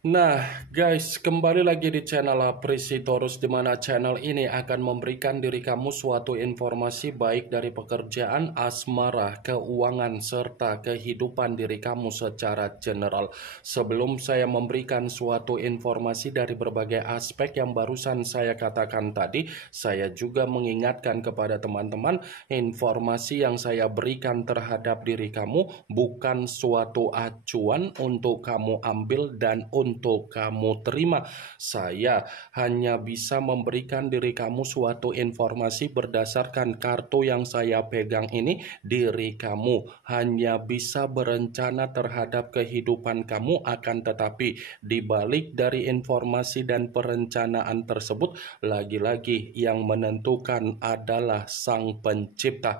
Nah, guys, kembali lagi di channel Apresitorus, di mana channel ini akan memberikan diri kamu suatu informasi baik dari pekerjaan, asmara, keuangan, serta kehidupan diri kamu secara general. Sebelum saya memberikan suatu informasi dari berbagai aspek yang barusan saya katakan tadi, saya juga mengingatkan kepada teman-teman, informasi yang saya berikan terhadap diri kamu bukan suatu acuan untuk kamu ambil dan untuk kamu terima. Saya hanya bisa memberikan diri kamu suatu informasi berdasarkan kartu yang saya pegang ini. Diri kamu hanya bisa berencana terhadap kehidupan kamu, akan tetapi dibalik dari informasi dan perencanaan tersebut, lagi-lagi yang menentukan adalah Sang Pencipta.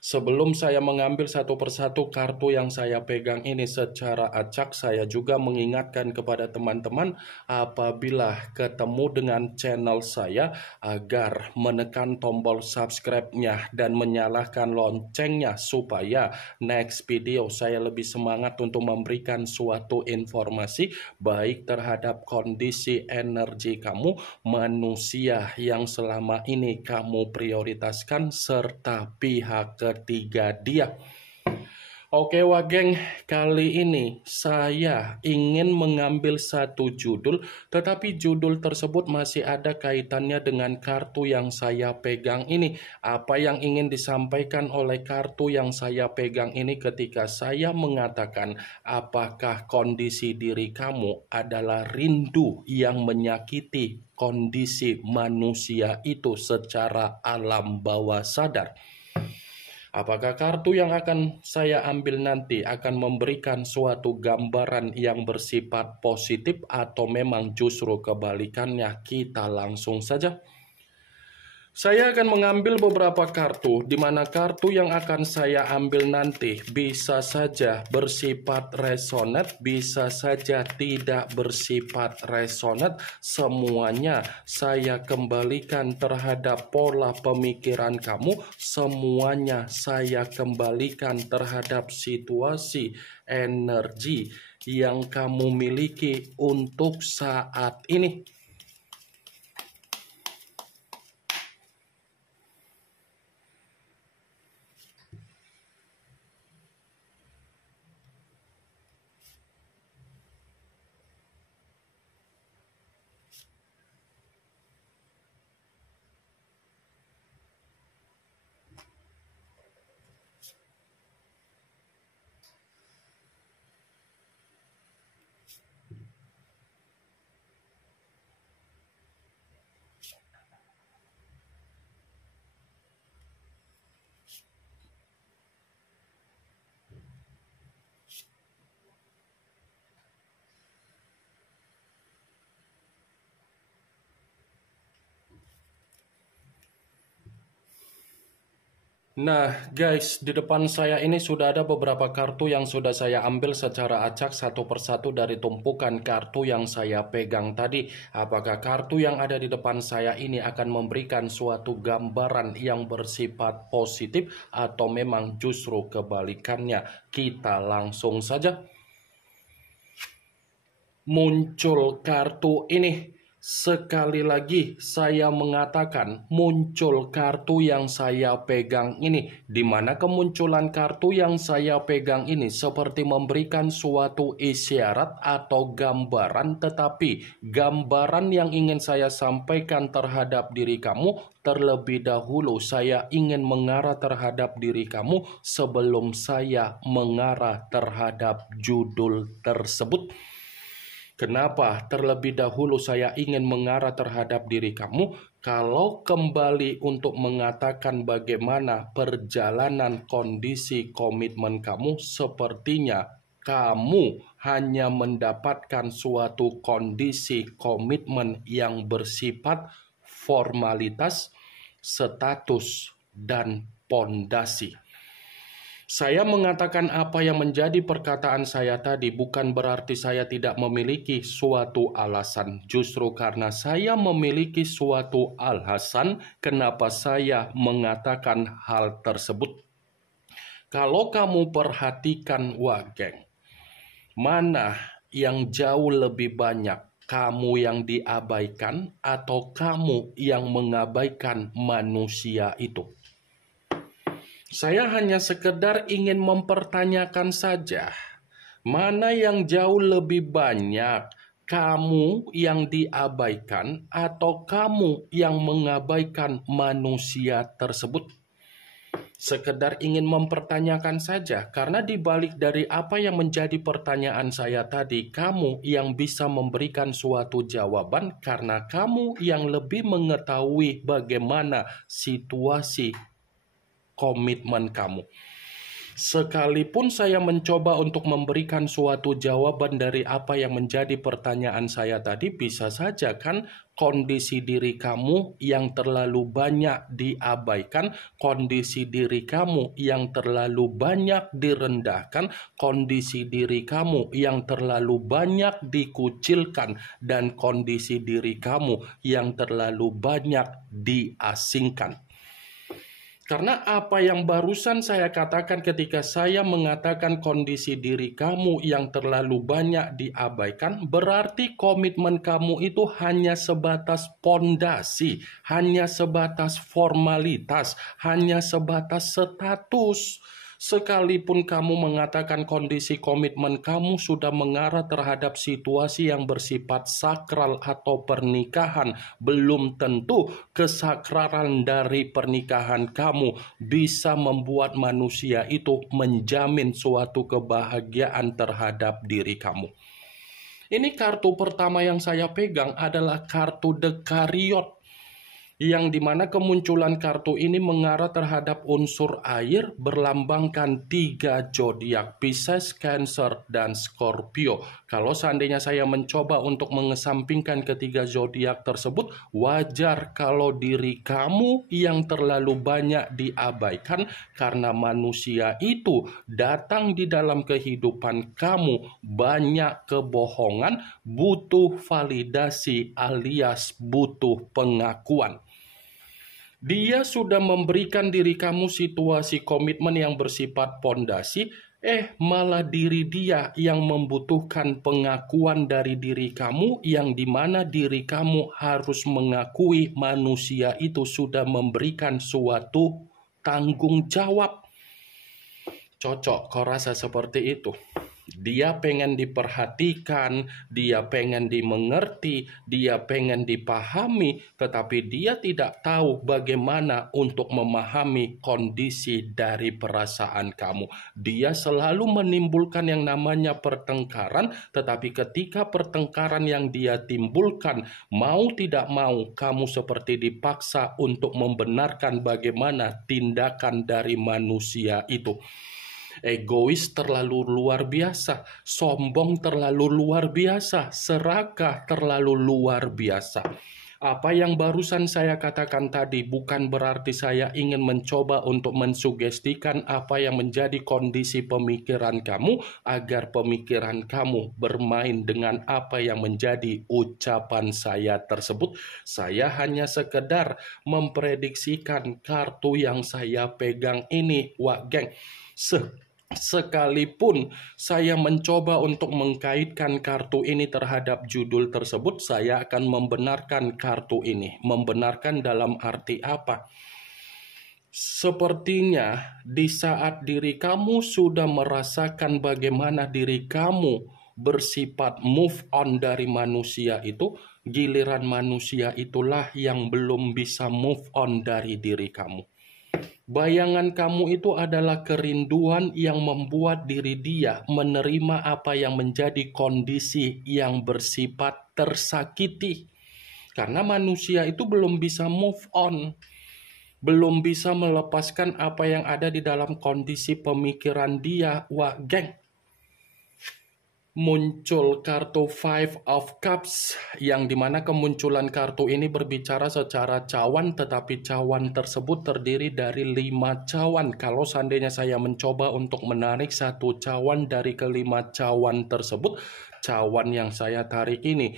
Sebelum saya mengambil satu persatu kartu yang saya pegang ini secara acak, saya juga mengingatkan kepada teman-teman apabila ketemu dengan channel saya agar menekan tombol subscribe-nya dan menyalakan loncengnya supaya next video saya lebih semangat untuk memberikan suatu informasi baik terhadap kondisi energi kamu, manusia yang selama ini kamu prioritaskan, serta pihak ketiga dia. Oke Wageng, kali ini saya ingin mengambil satu judul, tetapi judul tersebut masih ada kaitannya dengan kartu yang saya pegang ini. Apa yang ingin disampaikan oleh kartu yang saya pegang ini ketika saya mengatakan apakah kondisi diri kamu adalah rindu yang menyakiti kondisi manusia itu secara alam bawah sadar? Apakah kartu yang akan saya ambil nanti akan memberikan suatu gambaran yang bersifat positif atau memang justru kebalikannya? Kita langsung saja. Saya akan mengambil beberapa kartu, di mana kartu yang akan saya ambil nanti bisa saja bersifat resonate, bisa saja tidak bersifat resonate. Semuanya saya kembalikan terhadap pola pemikiran kamu, semuanya saya kembalikan terhadap situasi energi yang kamu miliki untuk saat ini. Nah guys, di depan saya ini sudah ada beberapa kartu yang sudah saya ambil secara acak satu persatu dari tumpukan kartu yang saya pegang tadi. Apakah kartu yang ada di depan saya ini akan memberikan suatu gambaran yang bersifat positif atau memang justru kebalikannya? Kita langsung saja. Muncul kartu ini. Sekali lagi saya mengatakan muncul kartu yang saya pegang ini, di mana kemunculan kartu yang saya pegang ini seperti memberikan suatu isyarat atau gambaran, tetapi gambaran yang ingin saya sampaikan terhadap diri kamu terlebih dahulu saya ingin mengarah terhadap diri kamu sebelum saya mengarah terhadap judul tersebut. Kenapa terlebih dahulu saya ingin mengarah terhadap diri kamu? Kalau kembali untuk mengatakan bagaimana perjalanan kondisi komitmen kamu, sepertinya kamu hanya mendapatkan suatu kondisi komitmen yang bersifat formalitas, status, dan pondasi. Saya mengatakan apa yang menjadi perkataan saya tadi bukan berarti saya tidak memiliki suatu alasan. Justru karena saya memiliki suatu alasan kenapa saya mengatakan hal tersebut. Kalau kamu perhatikan Wageng, mana yang jauh lebih banyak? Kamu yang diabaikan atau kamu yang mengabaikan manusia itu? Saya hanya sekedar ingin mempertanyakan saja, mana yang jauh lebih banyak? Kamu yang diabaikan atau kamu yang mengabaikan manusia tersebut? Sekedar ingin mempertanyakan saja, karena dibalik dari apa yang menjadi pertanyaan saya tadi, kamu yang bisa memberikan suatu jawaban karena kamu yang lebih mengetahui bagaimana situasi komitmen kamu. Sekalipun saya mencoba untuk memberikan suatu jawaban dari apa yang menjadi pertanyaan saya tadi, bisa saja kan kondisi diri kamu yang terlalu banyak diabaikan, kondisi diri kamu yang terlalu banyak direndahkan, kondisi diri kamu yang terlalu banyak dikucilkan, dan kondisi diri kamu yang terlalu banyak diasingkan. Karena apa yang barusan saya katakan ketika saya mengatakan kondisi diri kamu yang terlalu banyak diabaikan, berarti komitmen kamu itu hanya sebatas pondasi, hanya sebatas formalitas, hanya sebatas status. Sekalipun kamu mengatakan kondisi komitmen kamu sudah mengarah terhadap situasi yang bersifat sakral atau pernikahan, belum tentu kesakralan dari pernikahan kamu bisa membuat manusia itu menjamin suatu kebahagiaan terhadap diri kamu. Ini kartu pertama yang saya pegang adalah kartu Dekariot, yang dimana kemunculan kartu ini mengarah terhadap unsur air, berlambangkan 3 zodiak, Pisces, Cancer, dan Scorpio. Kalau seandainya saya mencoba untuk mengesampingkan ketiga zodiak tersebut, wajar kalau diri kamu yang terlalu banyak diabaikan karena manusia itu datang di dalam kehidupan kamu banyak kebohongan, butuh validasi alias butuh pengakuan. Dia sudah memberikan diri kamu situasi komitmen yang bersifat pondasi, malah diri dia yang membutuhkan pengakuan dari diri kamu, yang dimana diri kamu harus mengakui manusia itu sudah memberikan suatu tanggung jawab. Cocok, kau rasa seperti itu? Dia pengen diperhatikan, dia pengen dimengerti, dia pengen dipahami, tetapi dia tidak tahu bagaimana untuk memahami kondisi dari perasaan kamu. Dia selalu menimbulkan yang namanya pertengkaran, tetapi ketika pertengkaran yang dia timbulkan, mau tidak mau kamu seperti dipaksa untuk membenarkan bagaimana tindakan dari manusia itu. Egois terlalu luar biasa, sombong terlalu luar biasa, serakah terlalu luar biasa. Apa yang barusan saya katakan tadi bukan berarti saya ingin mencoba untuk mensugestikan apa yang menjadi kondisi pemikiran kamu agar pemikiran kamu bermain dengan apa yang menjadi ucapan saya tersebut. Saya hanya sekedar memprediksikan kartu yang saya pegang ini, wak geng. Sekalipun saya mencoba untuk mengkaitkan kartu ini terhadap judul tersebut, saya akan membenarkan kartu ini. Membenarkan dalam arti apa? Sepertinya di saat diri kamu sudah merasakan bagaimana diri kamu bersifat move on dari manusia itu, giliran manusia itulah yang belum bisa move on dari diri kamu. Bayangan kamu itu adalah kerinduan yang membuat diri dia menerima apa yang menjadi kondisi yang bersifat tersakiti. Karena manusia itu belum bisa move on, belum bisa melepaskan apa yang ada di dalam kondisi pemikiran dia, wak geng. Muncul kartu Five of Cups, yang dimana kemunculan kartu ini berbicara secara cawan, tetapi cawan tersebut terdiri dari 5 cawan. Kalau seandainya saya mencoba untuk menarik satu cawan dari kelima cawan tersebut, cawan yang saya tarik ini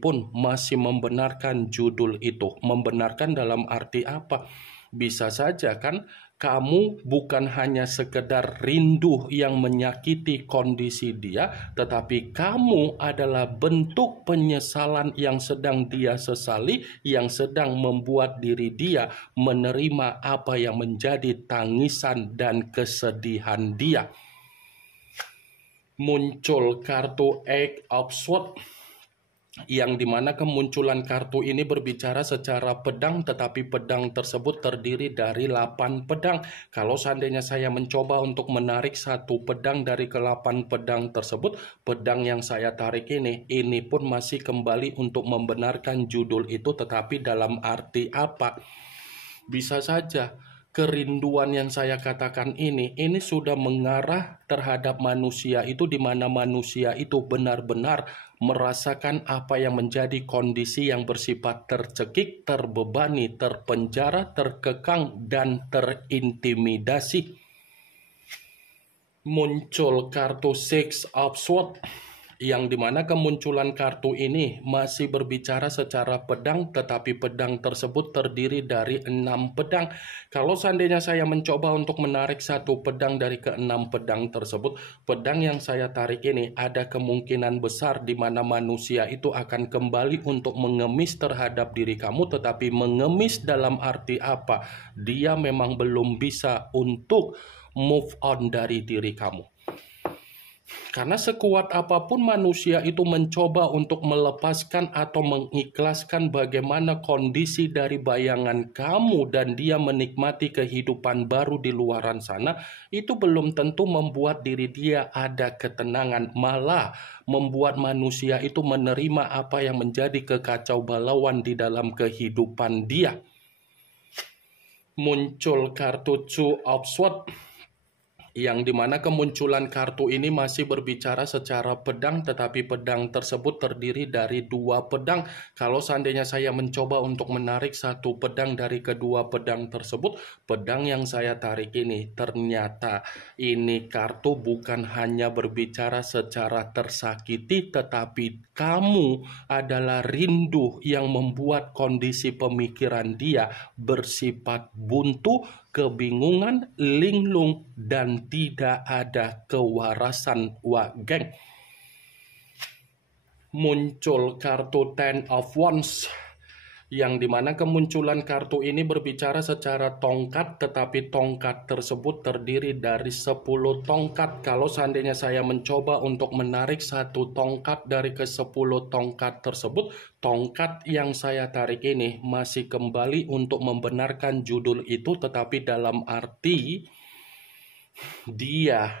pun masih membenarkan judul itu. Membenarkan dalam arti apa? Bisa saja kan Kamu bukan hanya sekedar rindu yang menyakiti kondisi dia, tetapi kamu adalah bentuk penyesalan yang sedang dia sesali, yang sedang membuat diri dia menerima apa yang menjadi tangisan dan kesedihan dia. Muncul kartu Eight of Swords, yang dimana kemunculan kartu ini berbicara secara pedang, tetapi pedang tersebut terdiri dari 8 pedang. Kalau seandainya saya mencoba untuk menarik satu pedang dari ke-8 pedang tersebut, pedang yang saya tarik ini pun masih kembali untuk membenarkan judul itu, tetapi dalam arti apa? Bisa saja kerinduan yang saya katakan ini sudah mengarah terhadap manusia itu, di mana manusia itu benar-benar merasakan apa yang menjadi kondisi yang bersifat tercekik, terbebani, terpenjara, terkekang, dan terintimidasi. Muncul kartu Six of Swords, yang dimana kemunculan kartu ini masih berbicara secara pedang, tetapi pedang tersebut terdiri dari 6 pedang. Kalau seandainya saya mencoba untuk menarik satu pedang dari ke-6 pedang tersebut, pedang yang saya tarik ini ada kemungkinan besar di mana manusia itu akan kembali untuk mengemis terhadap diri kamu, tetapi mengemis dalam arti apa? Dia memang belum bisa untuk move on dari diri kamu. Karena sekuat apapun manusia itu mencoba untuk melepaskan atau mengikhlaskan bagaimana kondisi dari bayangan kamu dan dia menikmati kehidupan baru di luaran sana, itu belum tentu membuat diri dia ada ketenangan, malah membuat manusia itu menerima apa yang menjadi kekacau balauan di dalam kehidupan dia. Muncul kartu Two of Swords, yang dimana kemunculan kartu ini masih berbicara secara pedang, tetapi pedang tersebut terdiri dari 2 pedang. Kalau seandainya saya mencoba untuk menarik satu pedang dari kedua pedang tersebut, pedang yang saya tarik ini ternyata ini kartu bukan hanya berbicara secara tersakiti, tetapi kamu adalah rindu yang membuat kondisi pemikiran dia bersifat buntu, kebingungan, linglung, dan tidak ada kewarasan. Geng. Muncul kartu Ten of Wands, yang dimana kemunculan kartu ini berbicara secara tongkat, tetapi tongkat tersebut terdiri dari 10 tongkat. Kalau seandainya saya mencoba untuk menarik satu tongkat dari ke-10 tongkat tersebut, tongkat yang saya tarik ini masih kembali untuk membenarkan judul itu, tetapi dalam arti dia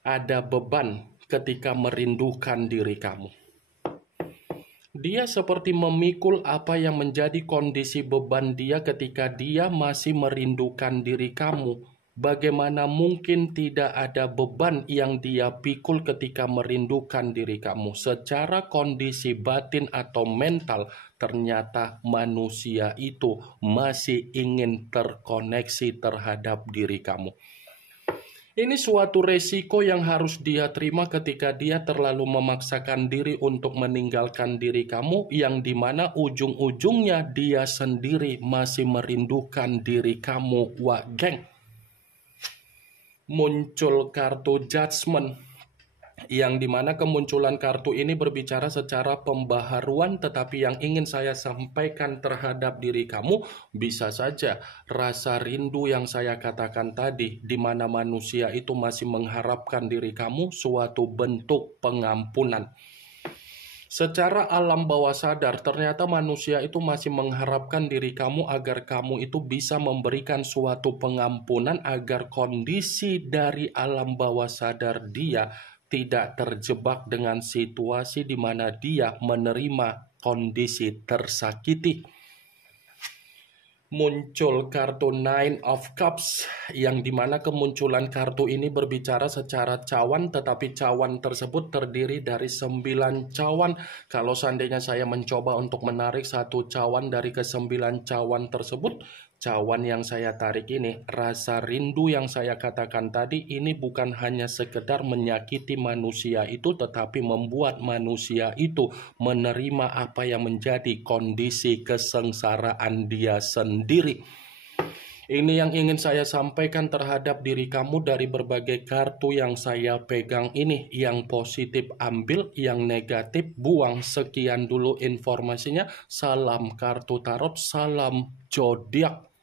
ada beban ketika merindukan diri kamu. Dia seperti memikul apa yang menjadi kondisi beban dia ketika dia masih merindukan diri kamu. Bagaimana mungkin tidak ada beban yang dia pikul ketika merindukan diri kamu? Secara kondisi batin atau mental, ternyata manusia itu masih ingin terkoneksi terhadap diri kamu. Ini suatu resiko yang harus dia terima ketika dia terlalu memaksakan diri untuk meninggalkan diri kamu, yang dimana ujung-ujungnya dia sendiri masih merindukan diri kamu. Geng. Muncul kartu Judgment, yang dimana kemunculan kartu ini berbicara secara pembaharuan, tetapi yang ingin saya sampaikan terhadap diri kamu, bisa saja rasa rindu yang saya katakan tadi, di mana manusia itu masih mengharapkan diri kamu suatu bentuk pengampunan. Secara alam bawah sadar, ternyata manusia itu masih mengharapkan diri kamu agar kamu itu bisa memberikan suatu pengampunan, agar kondisi dari alam bawah sadar dia tidak terjebak dengan situasi di mana dia menerima kondisi tersakiti. Muncul kartu Nine of Cups, yang dimana kemunculan kartu ini berbicara secara cawan, tetapi cawan tersebut terdiri dari 9 cawan. Kalau seandainya saya mencoba untuk menarik satu cawan dari ke-9 cawan tersebut, cawan yang saya tarik ini, rasa rindu yang saya katakan tadi, ini bukan hanya sekedar menyakiti manusia itu, tetapi membuat manusia itu menerima apa yang menjadi kondisi kesengsaraan dia sendiri. Ini yang ingin saya sampaikan terhadap diri kamu dari berbagai kartu yang saya pegang ini. Yang positif ambil, yang negatif buang. Sekian dulu informasinya. Salam kartu tarot, salam zodiak.